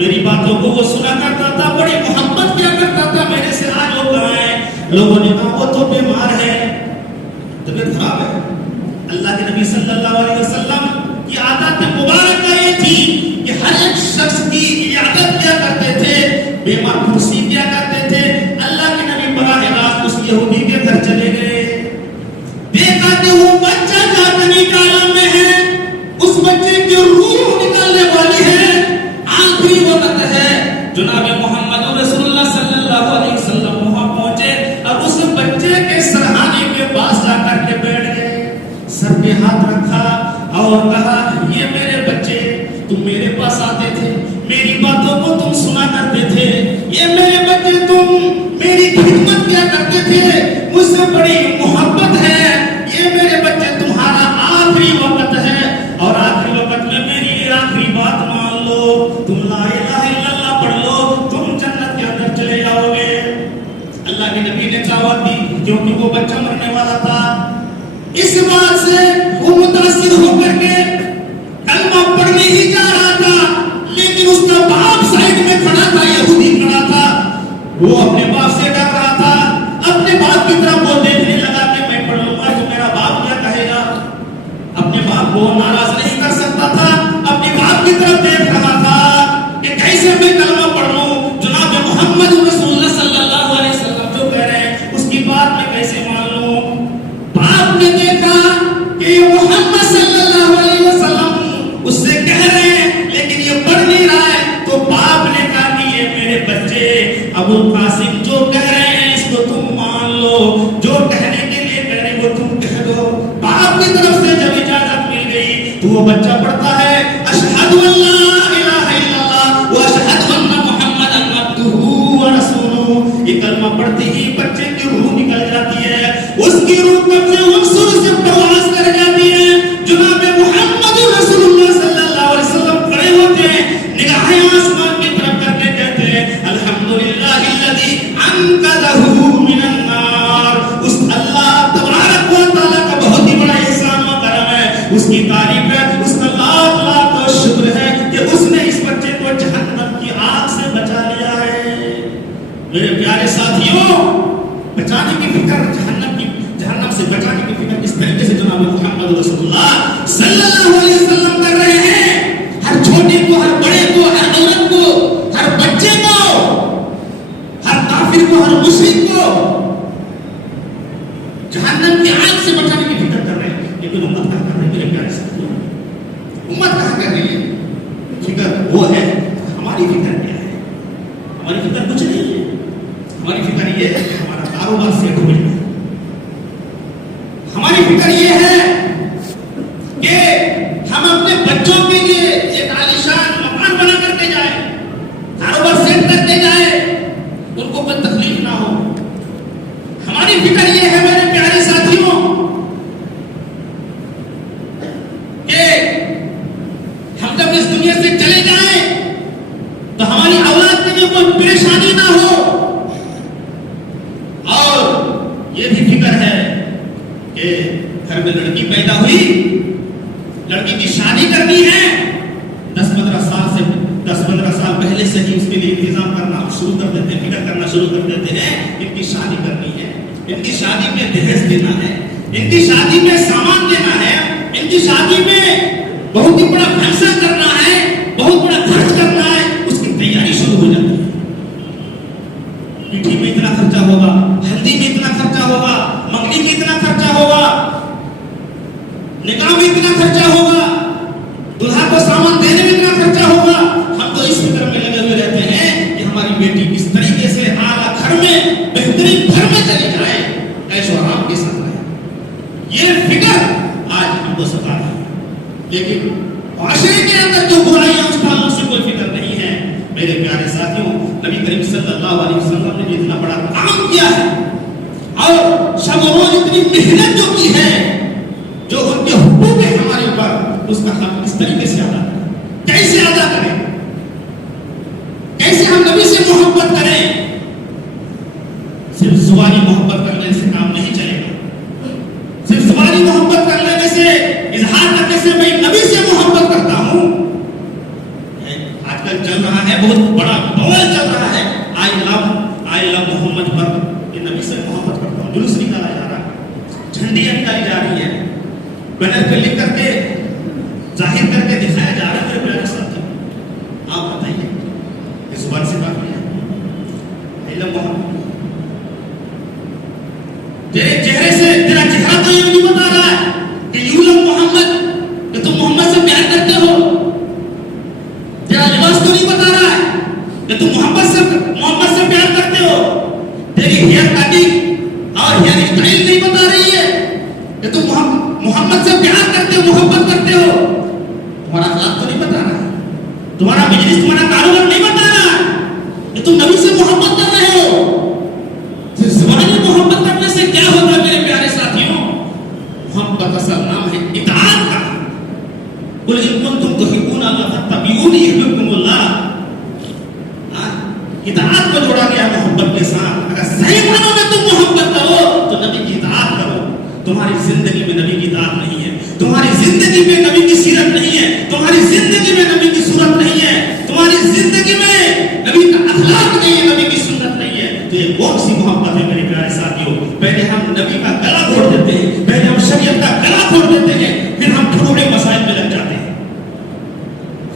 میری باتوں کو وہ سنا کرتا تھا، بڑی محبت کیا کرتا تھا میرے سے، آج وہ کہاں ہے؟ لوگوں نے کہا وہ تو بیمار ہے، طبیعت خراب ہے۔ اللہ کے نبی صلی اللہ علیہ وسلم کی عادت مبارکہ یہ تھی کہ ہر ایک شخص کی عیادت کیا کرتے تھے، بیمار پرسی کیا کرتے تھے۔ اللہ کے نبی براہ راست اس یہودی کے گھر چلے گئے، دیکھا کہ وہ بچہ جانے کے عالم میں ہے، اس بچے کی روح نکلنے والی ہے، آخری وقت ہے۔ جناب محمد رسول اللہ صلی اللہ علیہ وسلم وہاں پہنچے اور اس بچے کے سرہانے کے پاس جا کر کے بیٹھ گئے، سر پہ ہاتھ رکھا اور کہا یہ میرے بچے، تم میرے پاس آتے تھے، میری باتوں کو تم سنا کرتے تھے، یہ میرے بچے تم میری خدمت کیا کرتے تھے، مجھ سے بڑی محبت ہے، یہ میرے بچے تمہارا آخری وقت ہے اور آخری وقت میں میری یہ آخری بات مان لو، تم لا الہ الا اللہ پڑھ لو، تم جنت کے اندر چلے جاؤ گے۔ اللہ کے نبی نے دعوت دی کیونکہ وہ بچہ مرنے والا تھا، اس بات سے وہ متاثر ہو کر کے کلمہ پڑھنے ہی جا رہا تھا، لیکن اس کا باپ سائڈ میں کھڑا تھا، یہودی کھڑا تھا، وہ اپنے باپ سے ڈر رہا تھا، اپنے باپ کی طرف وہ دیکھنے لگا کہ میں پڑھ لوں گا تو میرا باپ کیا کہے گا، اپنے باپ کو ناراض نہیں کر سکتا تھا، اپنے باپ کی طرف دیکھ رہا تھا کہ کیسے میں کلمہ پڑھ لوں، جناب محمد رسول اللہ صلی اللہ علیہ وسلم جو کہہ رہے ہیں اس کی بات میں کیسے مان لوں۔ باپ نے دیکھا کہ یہ محمد صلی اللہ علیہ وسلم اس سے کہہ رہے ہیں لیکن یہ پڑھ نہیں رہا ہے، تو باپ نے کہا کہ یہ میرے بچے ابو القاسم جو کہہ رہے ہیں اس کو تم مان لو، جو کہنے کے لیے کہہ رہے وہ تم کہہ دو۔ باپ کی طرف سے جب اجازت مل گئی تو وہ بچہ پڑھتا ہے اشہد ان لا الہ الا اللہ و اشہد ان محمدن عبدہ و رسولہ، یہ کلمہ پڑھتے ہی بچے کی روح نکل جاتی ہے، اس کی روح کب سے مقصور سے پرواز کر جاتی ہے۔ جناب محمد رسول اللہ صلی اللہ علیہ وسلم کھڑے ہوتے ہیں، نگاہیں آسمان کی طرف کر کے کہتے ہیں الحمدللہ الذی انقذہ من النار، اس اللہ تبارک و تعالیٰ کا بہت ہی بڑا احسان و کرم ہے، اس کی تعریف ہے، اس کا لاکھ لاکھ شکر ہے کہ اس نے اس بچے کو جہنم کی آگ سے بچا لیا ہے۔ میرے پیارے ساتھیوں، بچانے کی فکر، جہنم سے بچانے کی فکر اس طریقے سے جناب محمد رسول اللہ صلی اللہ علیہ وسلم کر رہے ہیں، ہر چھوٹے کو، ہر بڑے کو، ہر عورت کو، ہر بچے کو، ہر کافر کو، ہر مشرک کو جہنم کی آگ سے بچانے کی فکر کر رہے ہیں۔ لیکن امت کہاں کر رہی ہے میرے پیارے ساتھیوں؟ امت کہاں کر رہی ہے؟ فکر وہ ہے، ہماری فکر کیا ہے؟ ہماری فکر کچھ نہیں ہے، ہماری فکر یہ ہے کہ ہمارا کاروبار سیٹ ہو جائے، ہماری فکر یہ ہے کہ ہم اپنے بچوں کے لیے ایک عالیشان مکان بنا کر کے جائیں، کاروبار سیٹ کرتے جائیں، ان کو کوئی تکلیف نہ ہو۔ ہماری فکر یہ ہے میرے پیارے ساتھیوں کہ ہم جب اس دنیا سے چلے جائیں تو ہماری اولاد کے لیے کوئی پریشانی نہ ہو، اور یہ بھی فکر ہے کہ گھر میں لڑکی پیدا ہوئی، لڑکی کی شادی کرنی ہے، 10-15 سال پہلے سے ہی اس کے لیے انتظام کرنا شروع کر دیتے ہیں، فکر کرنا شروع کر دیتے ہیں، ان کی شادی کرنی ہے، ان کی شادی میں دہیج دینا ہے، ان کی شادی میں سامان دینا ہے، ان کی شادی میں بہت ہی بڑا فیصلہ کرنا ہے، بہت بڑا خرچ کرنا ہے، اس کی تیاری شروع ہو جاتی ہے۔ پٹھی میں اتنا خرچہ ہوگا، ہلدی میں اتنا خرچہ ہوگا، منگنی میں اتنا خرچہ ہوگا، نکاح میں اتنا خرچہ ہوگا، دلہا کو سامان دینے میں اتنا خرچہ ہوگا۔ ہم تو اس فکر میں لگے ہوئے رہتے ہیں کہ ہماری بیٹی کس طریقے سے اعلیٰ گھر میں، بہترین گھر میں چلی جائے، عیش و آرام کے ساتھ رہے، یہ فکر آج ہم کو ستا ہے۔ لیکن معاشرے کے اندر جو برائیاں اس تعلق سے کوئی فکر نہیں ہے۔ میرے پیارے ساتھیوں، نبی کریم صلی اللہ علیہ وسلم نے اتنا بڑا کام کیا ہے اور شب و روز اتنی محنت جو کی ہے، جو ان کے حقوق ہے ہمارے اوپر، اس کا ہم اس طریقے سے ادا کریں، کیسے ادا کریں، کیسے ہم نبی سے محبت کریں۔ صرف زبانی محبت کرنے سے کام نہیں چلے گا. صرف زبانی محبت کر لینے سے, اظہار کرنے سے میں نبی سے محبت کرتا ہوں. آج کل چل رہا ہے, بہت بڑا بول چل رہا ہے, آئی لو محمد پر, کہ نبی سے محبت کرتا ہوں. جلوس نکالا جا رہا ہے, جھنڈیاں نکالی جا رہی ہیں, بینر پہ لکھ کر کے ظاہر کر کے دکھایا جا رہا ہے. میرے پیارے ساتھی, آپ بتائیے اس زبان سے کافی ہے علم محمد؟ تیرے چہرے سے, تیرا چہرہ تو یہ نہیں بتا رہا ہے کہ یولم محمد, کہ تم محمد سے پیار کرتے ہو. تیرا لباس تو نہیں بتا رہا ہے کہ تم محمد سے پیار کرتے ہو. تیری ہیئر کٹنگ اور ہیئر اسٹائل نہیں بتا رہی ہے کہ تم محمد سے پیار کرتے ہو, محبت کرتے ہو. تمہارا اخلاق تو نہیں بتا رہا ہے, تمہارا بزنس, تمہارا کاروبار نہیں بتا رہا ہے کہ تم نبی سے محبت کر رہے ہو. صرف زبانی محبت کرنے سے کیا ہوگا میرے پیارے ساتھیوں؟ محبت اصل نام ہے اطاعت کا. قل ان کنتم تحبون اللہ فاتبعونی یحببکم اللہ. اطاعت کو جوڑا گیا محبت کے ساتھ. اگر صحیح معنوں میں تم محبت کرو تو نبی کی اطاعت کرو. تمہاری زندگی میں نبی کی اطاعت نہیں ہے, تمہاری زندگی میں نبی کی سیرت نہیں ہے, تمہاری زندگی میں نبی کی صورت نہیں ہے, تمہاری زندگی میں نبی کا اخلاق نہیں ہے, نبی کی سنت نہیں ہے, تو یہ کون سی محبت ہے میرے پیارے ساتھیوں؟ پہلے ہم نبی کا گلا گھوٹ دیتے ہیں, پہلے ہم شریعت کا گلا گھوٹ دیتے ہیں, پھر ہم تھوڑے مسائل میں لگ جاتے ہیں.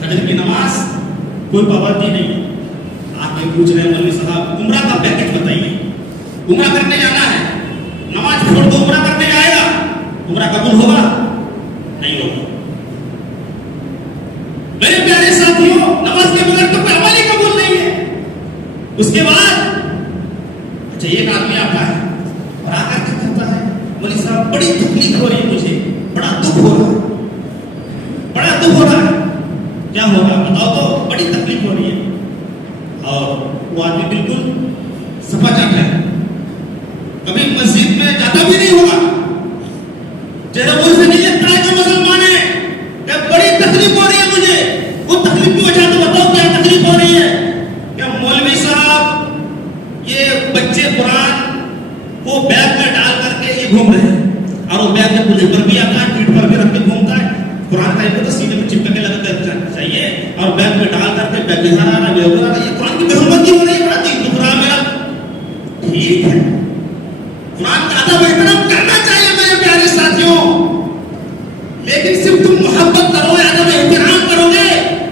فجر کی نماز کوئی پابندی نہیں. آپ کے پوچھ رہے ہیں مولوی صاحب عمرہ کا پیکج بتائیے, عمرہ کرنے جانا ہے, نماز چھوڑ دو عمرہ کرنے جائے گا, عمرہ قبول ہوگا؟ نہیں ہوگا. میرے پیارے ساتھیوں, نماز کے بغیر تو کوئی عمل ہی قبول نہیں ہے. اس کے بعد اچھا ایک آدمی آتا ہے اور آ کر کے کہتا ہے مولوی صاحب بڑی تکلیف ہو رہی ہے مجھے, بڑا دکھ ہو رہا ہے, بڑا دکھ ہو رہا ہے. کیا ہوگا بتاؤ تو؟ بڑی تکلیف ہو رہی ہے. اور وہ آدمی بالکل سفا چٹ ہے, کبھی مسجد میں جاتا بھی نہیں ہوگا, چہرہ وہ سے نہیں لگتا ہے کہ مسلمان ہے, کہ بڑی تکلیف ہو رہی ہے مجھے. وہ تکلیف کی وجہ تو بتاؤ کیا تکلیف ہو رہی ہے؟ کہ مولوی صاحب یہ بچے قرآن کو بیگ میں ڈال کر کے یہ گھوم رہے ہیں, اور وہ بیگ میں پوجے پر بھی آتا ہے, پیٹھ پر بھی رکھ کے گھومتا ہے. قرآن کا ایک تو سینے میں چپکنے لگتا چاہیے, اور بیگ میں ڈال کر کے بیگ دکھا رہا ہے, یہ قرآن کی محبت کی ہو رہی ہے. بڑا دین دکھ رہا میرا. ٹھیک ہے, قرآن کا ادب احترام کرنا چاہیے میرے پیارے ساتھیوں, لیکن صرف تم محبت کرو گے, ادب احترام کرو گے,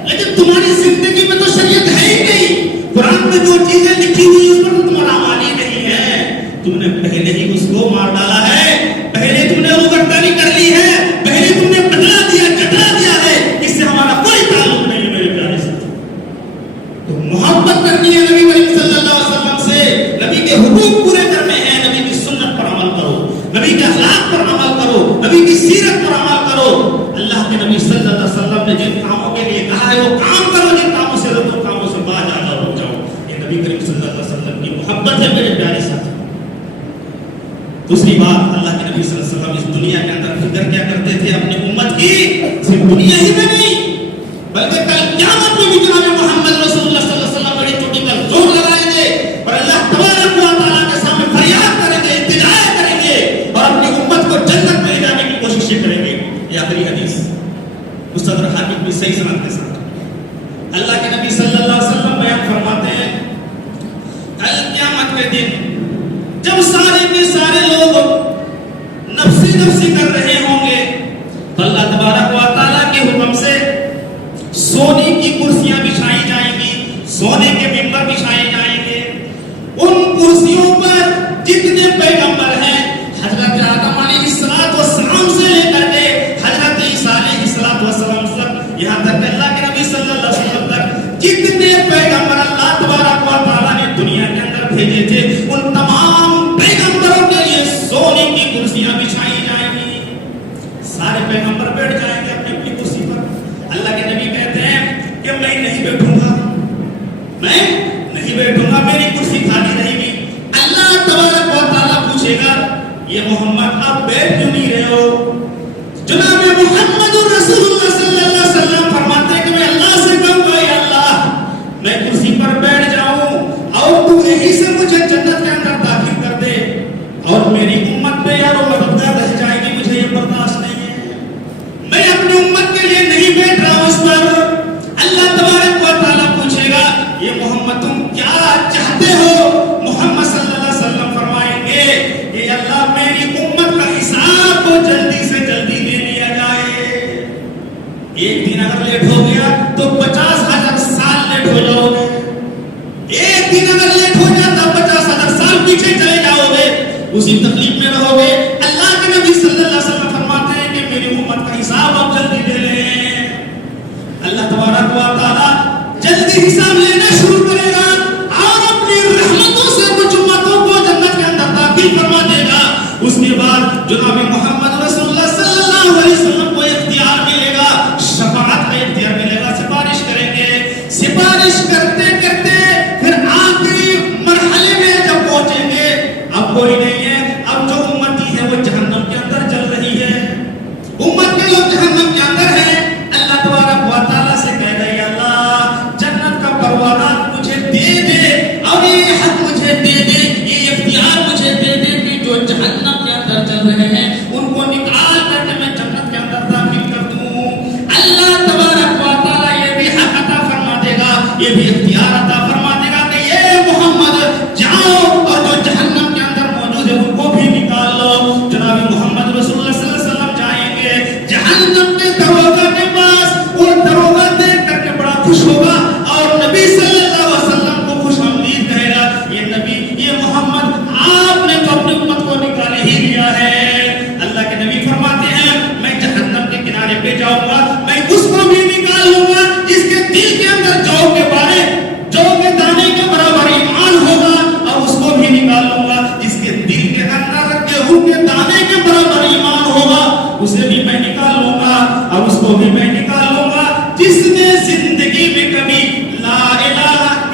لیکن تمہاری زندگی میں تو شریعت ہے ہی نہیں. قرآن میں جو چیزیں لکھی ہوئی اس پر تو تمہارا عمل ہی نہیں ہے. تم نے پہلے ہی اس کو مار ڈالا ہے, پہلے تم نے روگردانی کر لی ہے, پہلے تم نے بدلا دیا, چٹلا دیا ہے. اس سے ہمارا کوئی تعلق نہیں ہے میرے پیارے ساتھیوں. تو محبت کرنی ہے نبی کریم صلی اللہ علیہ وسلم سے, نبی کے حقوق پورے کرنے ہیں, نبی کی سنت پر عمل کرو, نبی کے اخلاق پر عمل کرو, نبی کی سیرت پر عمل کرو. اللہ کے نبی صلی اللہ علیہ وسلم نے جن کاموں کے لیے کہا ہے وہ کام کرو, جن کاموں سے روکو کاموں سے باز آ جاؤ, رک جاؤ. یہ نبی کریم صلی اللہ علیہ وسلم کی محبت ہے میرے پیارے ساتھی. دوسری بات, اللہ کے نبی صلی اللہ علیہ وسلم اس دنیا کے اندر فکر کیا کرتے تھے اپنی امت کی, صرف دنیا ہی میں نہیں بلکہ کل قیامت میں بھی جناب محمد رسول اللہ صلی اللہ علیہ وسلم بڑی چوٹی پر زور لگائیں گے, اور اللہ تبارک و تعالیٰ کے سامنے فریاد کریں گے, التجا کریں گے, اور اپنی امت کو جنت میں لے جانے کی کوششیں کریں گے. یہ آخری حدیث مستدرک حاکم بھی صحیح سند کے ساتھ اللہ کے نبی صلی اللہ علیہ وسلم بیان فرماتے ہیں, کل قیامت کے دن جب سارے کے سارے لوگ نفسی نفسی کر رہے ہوں گے, تو اللہ تبارک و تعالیٰ کے حکم سے سونے کی کرسیاں بچھائی جائیں گی, سونے کے ممبر بچھائے جائیں گے. ان کرسیوں پر جتنے پیغمبر ہیں, حضرت آدم علیہ السلام سے لے کر کے حضرت عیسیٰ علیہ السلام تک, یہاں تک اللہ کے نبی صلی اللہ علیہ وسلم تک جتنے پیغمبر اللہ تبارک و تعالیٰ نے دنیا کے اندر بھیجے تھے, ان تمام پیغمبروں کے لیے سونے کی کرسیاں بچھائی جائیں گی. سارے پیغمبر بیٹھ جائیں گے اپنی اپنی کرسی پر. اللہ کے نبی کہتے ہیں کہ میں نہیں بیٹھوں گا, میں نہیں بیٹھوں گا, میری کرسی خالی رہے گی. اللہ تبارک و تعالیٰ پوچھے گا, یہ محمد آپ بیٹھ کیوں نہیں رہے ہو؟ جناب محمد رسول اللہ صلی اللہ علیہ وسلم فرماتے ہیں کہ میں اللہ سے کہوں گا, یا اللہ میں کرسی پر بیٹھ جاؤں اور تو یہی سے مجھے جنت کے اندر داخل کر اور میری امت پہ یارو مددگار رہ جائے گی، مجھے یہ برداشت نہیں ہے. میں اپنی امت کے لیے نہیں بیٹھ رہا ہوں اس پر. اللہ تبارک و تعالیٰ پوچھے گا یہ محمد تم کیا چاہتے ہو؟ محمد صلی اللہ علیہ وسلم فرمائیں گے کہ اللہ میری امت کا حساب کو جلدی سے جلدی دے دیا جائے. ایک دن اگر لیٹ ہو گیا تو 50,000 سال لیٹ ہو جاؤ گے. ایک دن اگر لیٹ ہو جاتا 50,000 سال پیچھے چلے جاؤ گے، اسی تکلیف میں رہو گے. اللہ کے نبی صلی اللہ علیہ وسلم فرماتے ہیں کہ میری امت کا حساب اب جلدی دے لیں. اللہ تبارک و تعالیٰ جلدی حساب لینا شروع کرے گا اور اپنی رحمتوں سے کچھ امتوں کو جنت کے اندر داخل فرما دے گا. اس کے بعد جناب محمد رسول اللہ صلی اللہ علیہ وسلم کو اختیار ملے گا، شفاعت کا اختیار ملے گا. سفارش کریں گے. سفارش کرتے کرتے پھر آخری مرحلے میں جب پہنچیں گے، اب کوئی نہیں ہے، اب جو امتی ہے وہ جہنم کے اندر چل رہی ہے. امت کے لوگ جہنم کے اندر ہیں. اللہ تبارک و تعالیٰ سے کہہ رہے ہیں اللہ جنت کا پروانہ مجھے دے دے اور یہ حق مجھے دے دے، یہ اختیار مجھے دے دے کہ جو جہنم کے اندر چل رہے ہیں ان کو نکال کر کے میں جنت کے اندر داخل کر دوں. اللہ تبارک و تعالیٰ یہ بھی حق عطا فرما دے گا، یہ بھی اختیار عطا فرما دے گا کہ یہ محمد جاؤ اور جو جہنم کے اندر موجود ہے ان کو بھی نکال لو. جناب محمد رسول اللہ صلی اللہ علیہ وسلم جائیں گے جہنم کے دروازے کے پاس. وہ دروازہ دیکھ کر کے بڑا خوش ہوگا اور نبی صلی اللہ علیہ وسلم کو خوش آمدید کہے گا. یہ نبی، یہ محمد، آپ نے تو اپنی امت کو نکال ہی لیا ہے. اللہ کے نبی فرماتے ہیں میں جہنم کے کنارے پہ جاؤں گا، میں اس کو بھی نکال لوں گا جس کے دل کے اندر جو کے بارے جو کے دانے کے برابر ایمان ہوگا، اور اس کو بھی نکال لوں گا جس کے دل کے اندر گیہوں کے دانے کے برابر ایمان ہوگا، اسے بھی میں نکال لوں گا. اور اس کو بھی میں نکال لوں گا جس نے زندگی میں کبھی لا الہ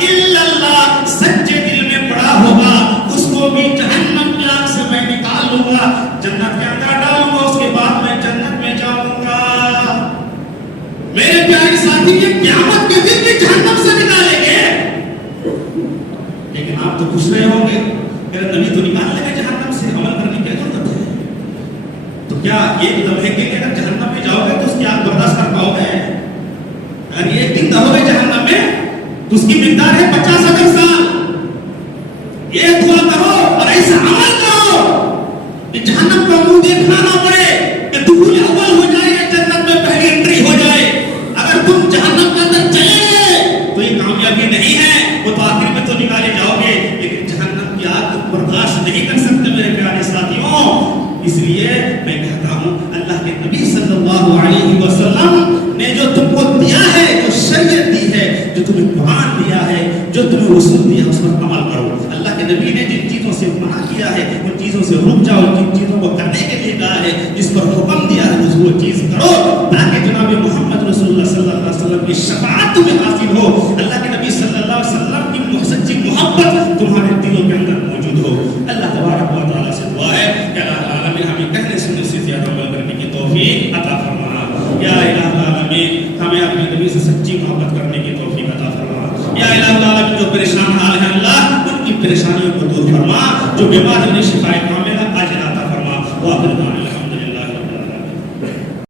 الا اللہ سچے دل میں پڑھا ہوگا، اس کو بھی جہنم کی آگ سے میں نکال لوں گا، جنت کے اندر ڈالوں گا. اس کے بعد میں جنت میں جاؤں گا. میرے پیارے ساتھی یہ قیامت کے دن بھی جہنم سے نکالیں گے. لیکن آپ تو خوش رہے ہوں گے میرا نبی تو نکال لے گا جہنم سے، عمل کرنے کی ضرورت ہے. تو کیا یہ لمحے کہ اگر جہنم میں جاؤ گے تو اس کی آگ برداشت کر پاؤ گے؟ اگر یہ دن رہو گے جہنم میں تو اس کی مقدار ہے 50,000 سال. یہ دعا کرو اور ایسا عمل کرو کہ جہنم کا منہ دیکھنا نہ پڑے، کہ دخول اول ہو جائے، جنت میں پہلی انٹری ہو جائے. اگر تم جہنم کے اندر چلے گئے تو یہ کامیابی نہیں ہے، وہ تو آخر میں تو نکالے جاؤ گے، لیکن جہنم کی آگ برداشت نہیں کر سکتے میرے پیارے ساتھیوں. اس لیے میں کہتا ہوں اللہ کے نبی صلی اللہ علیہ وسلم نے جو تم کو دیا ہے، جو شریعت دی ہے، جو تمہیں قرآن دیا ہے، جو تمہیں رسول دیا ہے، اس پر عمل کرو. اللہ کے نبی نے جن چیزوں سے منع کیا ہے ان چیزوں سے رک جاؤ، جن چیزوں کو کرنے کے لیے کہا ہے، جس پر حکم دیا ہے وہ چیز کرو، تاکہ جناب محمد رسول اللہ صلی اللہ علیہ وسلم کی شفاعت تمہیں حاصل ہو، اللہ کے نبی صلی اللہ علیہ وسلم کی سچی محبت تمہارے دلوں کے اندر موجود ہو. اللہ تبارک و تعالیٰ سے دعا ہے کہ اللہ العالمین ہمیں کہنے سننے سے زیادہ عمل کرنے کی توفیق عطا فرما. یا الہ العالمین ہمیں اپنے نبی سے سچی محبت کرنے کی توفیق عطا فرما. یا الہ العالمین جو پریشان حال ہیں اللہ ان کی پریشانیوں کو دور فرما، جو بیمار ہیں شفائے کاملہ عاجلہ عطا فرما. واخر دعوانا